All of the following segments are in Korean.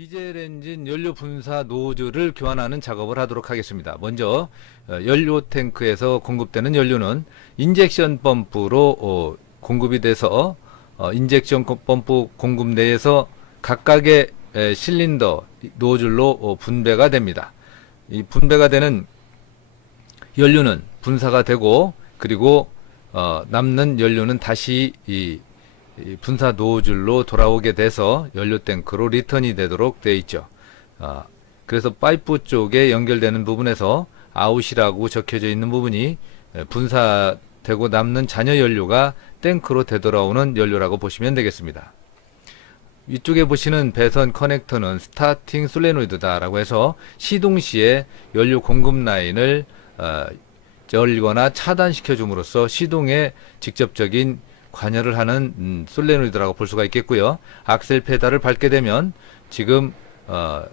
디젤 엔진 연료 분사 노즐을 교환하는 작업을 하도록 하겠습니다. 먼저 연료 탱크에서 공급되는 연료는 인젝션 펌프로 공급이 돼서 인젝션 펌프 공급 내에서 각각의 실린더 노즐로 분배가 됩니다. 이 분배가 되는 연료는 분사가 되고, 그리고 남는 연료는 다시 이 분사 노즐로 돌아오게 돼서 연료 탱크로 리턴이 되도록 되어 있죠. 그래서 파이프 쪽에 연결되는 부분에서 아웃이라고 적혀져 있는 부분이 분사되고 남는 잔여 연료가 탱크로 되돌아오는 연료라고 보시면 되겠습니다. 위쪽에 보시는 배선 커넥터는 스타팅 솔레노이드다 라고 해서 시동 시에 연료 공급 라인을 열거나 차단시켜 줌으로써 시동에 직접적인 관여를 하는 솔레노이드라고 볼 수가 있겠고요. 악셀 페달을 밟게 되면 지금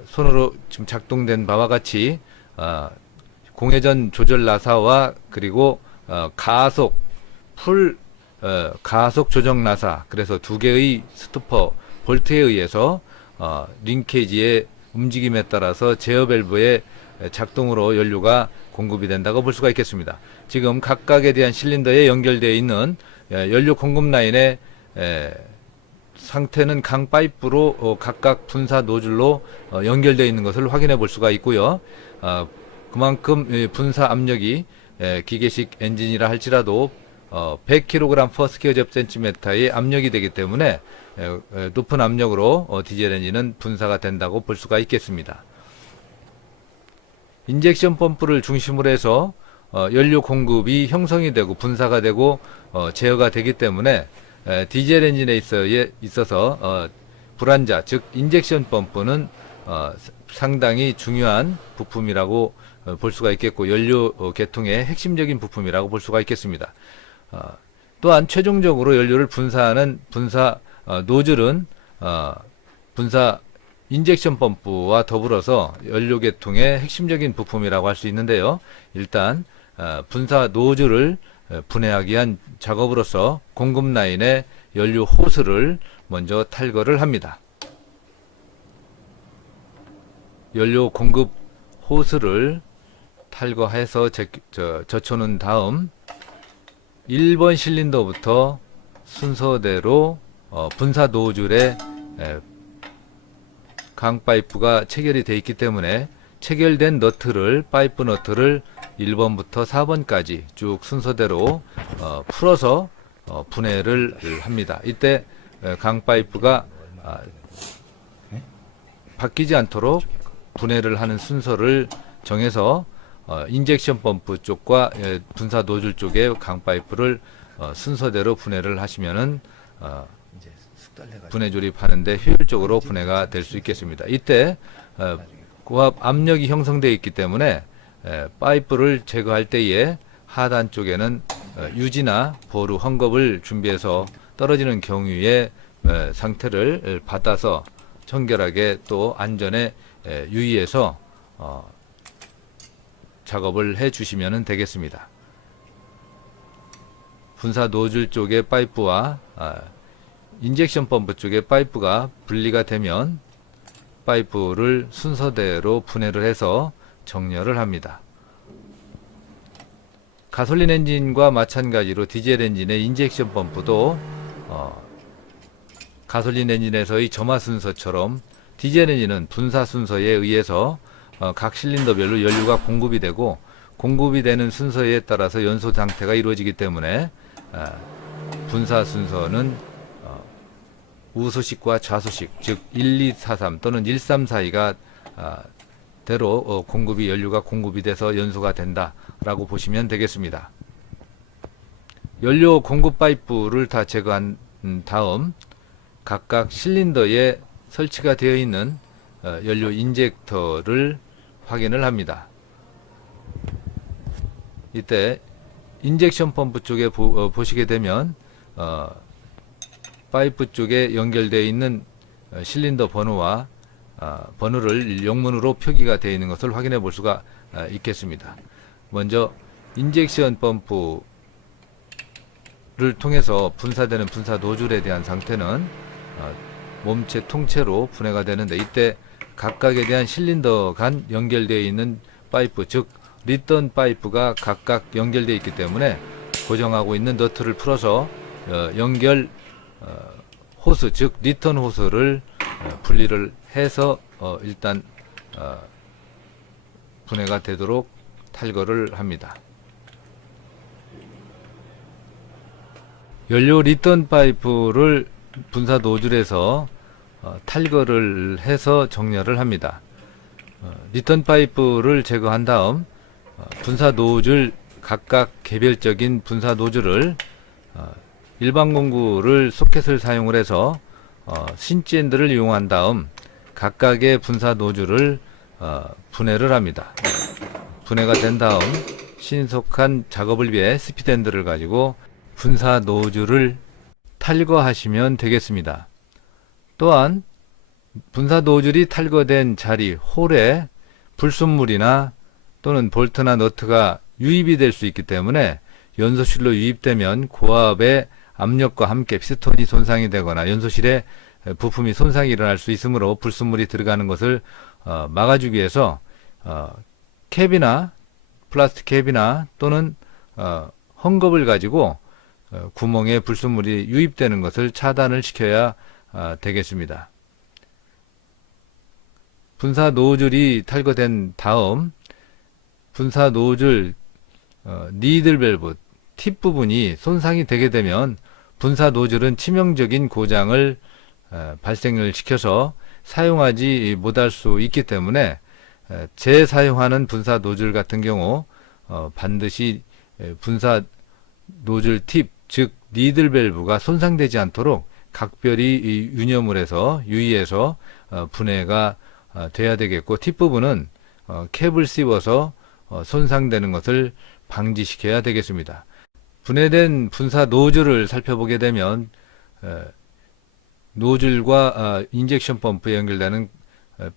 손으로 지금 작동된 바와 같이 공회전 조절 나사와 그리고 가속 가속 조정 나사, 그래서 두 개의 스토퍼 볼트에 의해서 링케이지의 움직임에 따라서 제어 밸브의 작동으로 연료가 공급이 된다고 볼 수가 있겠습니다. 지금 각각에 대한 실린더에 연결되어 있는 연료 공급 라인의 상태는 강 파이프로 각각 분사 노즐로 연결되어 있는 것을 확인해 볼 수가 있고요. 그만큼 분사 압력이 기계식 엔진이라 할지라도 100kg per 스퀘어 제곱센티미터의 압력이 되기 때문에 높은 압력으로 디젤 엔진은 분사가 된다고 볼 수가 있겠습니다. 인젝션 펌프를 중심으로 해서 연료 공급이 형성이 되고 분사가 되고 제어가 되기 때문에 디젤 엔진에 있어서 불환자, 즉 인젝션 펌프는 상당히 중요한 부품이라고 볼 수가 있겠고, 연료 계통의 핵심적인 부품이라고 볼 수가 있겠습니다. 또한 최종적으로 연료를 분사하는 분사 노즐은 분사 인젝션 펌프와 더불어서 연료 계통의 핵심적인 부품이라고 할 수 있는데요. 일단 분사 노즐을 분해하기 위한 작업으로서 공급 라인의 연료 호스를 먼저 탈거를 합니다. 연료 공급 호스를 탈거해서 젖혀놓은 다음 1번 실린더부터 순서대로 분사 노즐에 강 파이프가 체결이 되어 있기 때문에 체결된 너트를, 파이프 너트를 1번부터 4번까지 쭉 순서대로 풀어서 분해를 합니다. 이때 강 파이프가 바뀌지 않도록 분해를 하는 순서를 정해서 인젝션 펌프 쪽과 분사 노즐 쪽의 강 파이프를 순서대로 분해를 하시면은 분해 조립하는데 효율적으로 분해가 될 수 있겠습니다. 이때 고압 압력이 형성되어 있기 때문에 파이프를 제거할 때에 하단 쪽에는 유지나 보루, 헝겊을 준비해서 떨어지는 경우에 상태를 받아서 청결하게 또 안전에 유의해서 작업을 해 주시면 되겠습니다. 분사 노즐 쪽의 파이프와 인젝션 펌프 쪽의 파이프가 분리가 되면 파이프를 순서대로 분해를 해서 정렬을 합니다. 가솔린 엔진과 마찬가지로 디젤 엔진의 인젝션 펌프도 가솔린 엔진에서의 점화 순서처럼 디젤 엔진은 분사 순서에 의해서 각 실린더별로 연료가 공급이 되고, 공급이 되는 순서에 따라서 연소 상태가 이루어지기 때문에 분사 순서는 우소식과 좌소식, 즉 1, 2, 4, 3 또는 1, 3, 4가 대로 연료가 공급이 돼서 연소가 된다라고 보시면 되겠습니다. 연료 공급 파이프를 다 제거한 다음 각각 실린더에 설치가 되어 있는 연료 인젝터를 확인을 합니다. 이때 인젝션 펌프 쪽에 보시게 되면 파이프 쪽에 연결되어 있는 실린더 번호와 번호를 영문으로 표기가 되어 있는 것을 확인해 볼 수가 있겠습니다. 먼저 인젝션 펌프를 통해서 분사되는 분사 노즐에 대한 상태는 몸체 통째로 분해가 되는데, 이때 각각에 대한 실린더 간 연결되어 있는 파이프, 즉 리턴 파이프가 각각 연결되어 있기 때문에 고정하고 있는 너트를 풀어서 연결 호스, 즉 리턴 호스를 분리를 해서 일단 분해가 되도록 탈거를 합니다. 연료 리턴 파이프를 분사 노즐에서 탈거를 해서 정렬을 합니다. 리턴 파이프를 제거한 다음 분사 노즐, 각각 개별적인 분사 노즐을 일반 공구를 소켓을 사용을 해서 신지엔드를 이용한 다음 각각의 분사 노즐을 분해를 합니다. 분해가 된 다음 신속한 작업을 위해 스피드핸들을 가지고 분사 노즐을 탈거하시면 되겠습니다. 또한 분사 노즐이 탈거된 자리, 홀에 불순물이나 또는 볼트나 너트가 유입이 될 수 있기 때문에 연소실로 유입되면 고압의 압력과 함께 피스톤이 손상이 되거나 연소실에 부품이 손상이 일어날 수 있으므로 불순물이 들어가는 것을 막아주기 위해서 캡이나 플라스틱 캡이나 또는 헝겊을 가지고 구멍에 불순물이 유입되는 것을 차단을 시켜야 되겠습니다. 분사 노즐이 탈거된 다음 분사 노즐 니들 밸브 팁 부분이 손상이 되게 되면 분사 노즐은 치명적인 고장을 발생을 시켜서 사용하지 못할 수 있기 때문에 재사용하는 분사 노즐 같은 경우 반드시 분사 노즐 팁, 즉 니들 밸브가 손상되지 않도록 각별히 유념을 해서 유의해서 분해가 돼야 되겠고, 팁 부분은 캡을 씌워서 손상되는 것을 방지시켜야 되겠습니다. 분해된 분사 노즐을 살펴보게 되면 노즐과 인젝션 펌프에 연결되는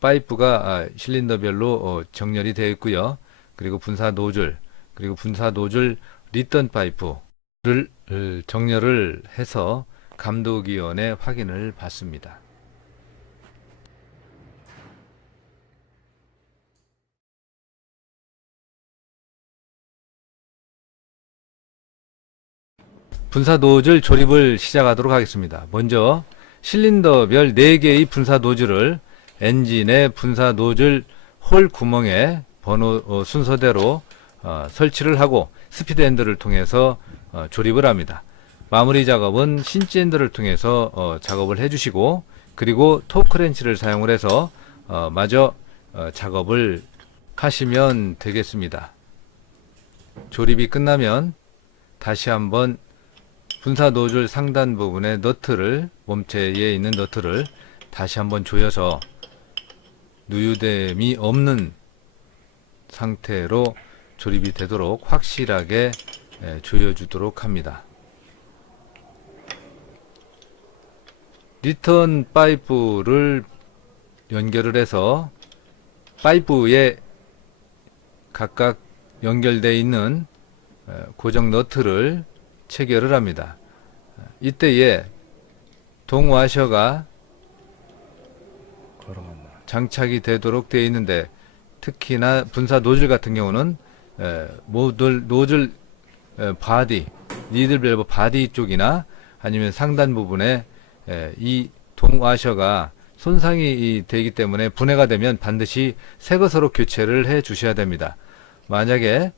파이프가 실린더별로 정렬이 되어 있고요. 그리고 분사 노즐, 그리고 분사 노즐 리턴 파이프를 정렬을 해서 감독위원회 확인을 받습니다. 분사 노즐 조립을 시작하도록 하겠습니다. 먼저 실린더별 4개의 분사 노즐을 엔진의 분사 노즐 홀 구멍에 번호 순서대로 설치를 하고 스피드 핸들을 통해서 조립을 합니다. 마무리 작업은 신지 핸들을 통해서 작업을 해주시고, 그리고 토크 렌치를 사용을 해서 마저 작업을 하시면 되겠습니다. 조립이 끝나면 다시 한번 분사 노즐 상단 부분의 너트를, 몸체에 있는 너트를 다시 한번 조여서 누유됨이 없는 상태로 조립이 되도록 확실하게 조여주도록 합니다. 리턴 파이프를 연결을 해서 파이프에 각각 연결되어 있는 고정 너트를 체결을 합니다. 이때에 동와셔가 장착이 되도록 되어 있는데, 특히나 분사 노즐 같은 경우는 노즐 바디, 니들 밸브 바디 쪽이나 아니면 상단 부분에 이 동와셔가 손상이 되기 때문에 분해가 되면 반드시 새 것으로 교체를 해 주셔야 됩니다. 만약에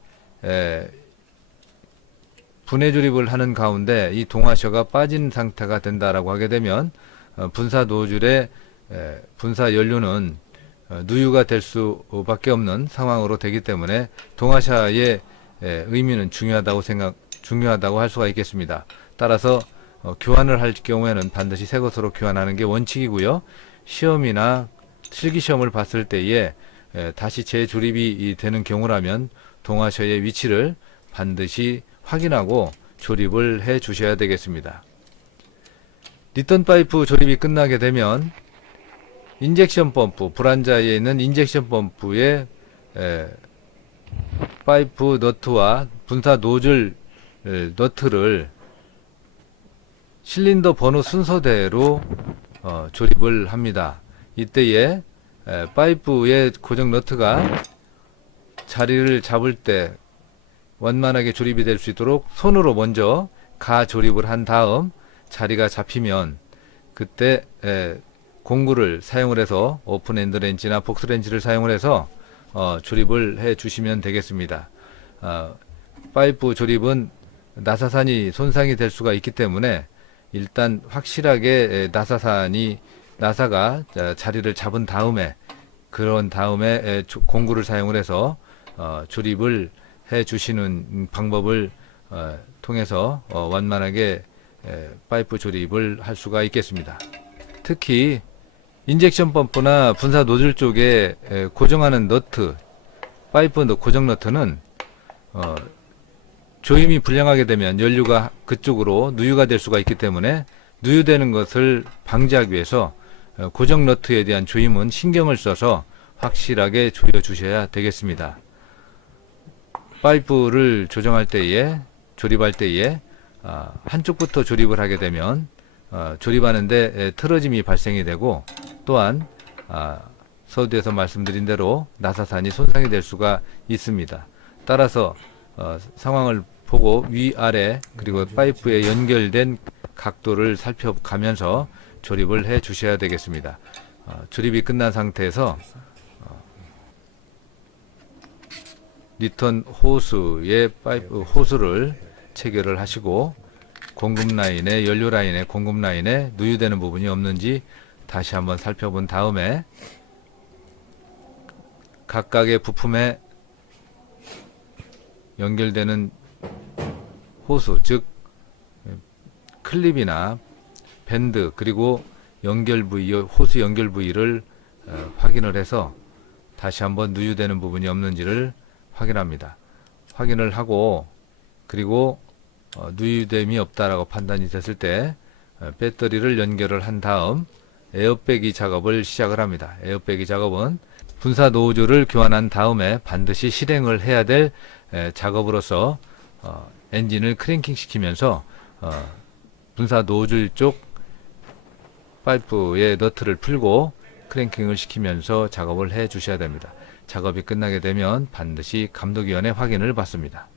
분해 조립을 하는 가운데 이 동화셔가 빠진 상태가 된다라고 하게 되면 분사 노즐의 분사 연료는 누유가 될 수밖에 없는 상황으로 되기 때문에 동화샤의 의미는 중요하다고 할 수가 있겠습니다. 따라서 교환을 할 경우에는 반드시 새 것으로 교환하는 게 원칙이고요. 시험이나 실기시험을 봤을 때에 다시 재조립이 되는 경우라면 동화셔의 위치를 반드시 확인하고 조립을 해 주셔야 되겠습니다. 리턴 파이프 조립이 끝나게 되면 인젝션 펌프, 불안자에 있는 인젝션 펌프의 파이프 너트와 분사 노즐 너트를 실린더 번호 순서대로 조립을 합니다. 이때에 파이프의 고정 너트가 자리를 잡을 때 완만하게 조립이 될 수 있도록 손으로 먼저 가 조립을 한 다음 자리가 잡히면 그때 공구를 사용을 해서 오픈 엔드 렌치나 복스 렌치를 사용을 해서 조립을 해 주시면 되겠습니다. 파이프 조립은 나사산이 손상이 될 수가 있기 때문에 일단 확실하게 나사가 자리를 잡은 다음에 그런 다음에 공구를 사용을 해서 조립을 해 주시는 방법을 통해서 완만하게 파이프 조립을 할 수가 있겠습니다. 특히 인젝션 펌프나 분사 노즐 쪽에 고정하는 너트, 파이프 고정 너트는 조임이 불량하게 되면 연료가 그쪽으로 누유가 될 수가 있기 때문에 누유되는 것을 방지하기 위해서 고정 너트에 대한 조임은 신경을 써서 확실하게 조여 주셔야 되겠습니다. 파이프를 조정할 때에 조립할 때에 한쪽부터 조립을 하게 되면 조립하는데 틀어짐이 발생이 되고 또한 서두에서 말씀드린 대로 나사산이 손상이 될 수가 있습니다. 따라서 상황을 보고 위아래 그리고 파이프에 연결된 각도를 살펴가면서 조립을 해 주셔야 되겠습니다. 조립이 끝난 상태에서 리턴 호스에 파이프 호스를 체결을 하시고 공급 라인에 연료 라인에 공급 라인에 누유되는 부분이 없는지 다시 한번 살펴본 다음에 각각의 부품에 연결되는 호스 즉 클립이나 밴드 그리고 연결 부위 호스 연결 부위를 확인을 해서 다시 한번 누유되는 부분이 없는지를 확인합니다. 확인을 하고 그리고 누유됨이 없다라고 판단이 됐을 때 배터리를 연결을 한 다음 에어백이 작업을 시작을 합니다. 에어백이 작업은 분사 노즐을 교환한 다음에 반드시 실행을 해야 될 작업으로서 엔진을 크랭킹 시키면서 분사 노즐 쪽 파이프의 너트를 풀고 크랭킹을 시키면서 작업을 해 주셔야 됩니다. 작업이 끝나게 되면 반드시 감독위원회 확인을 받습니다.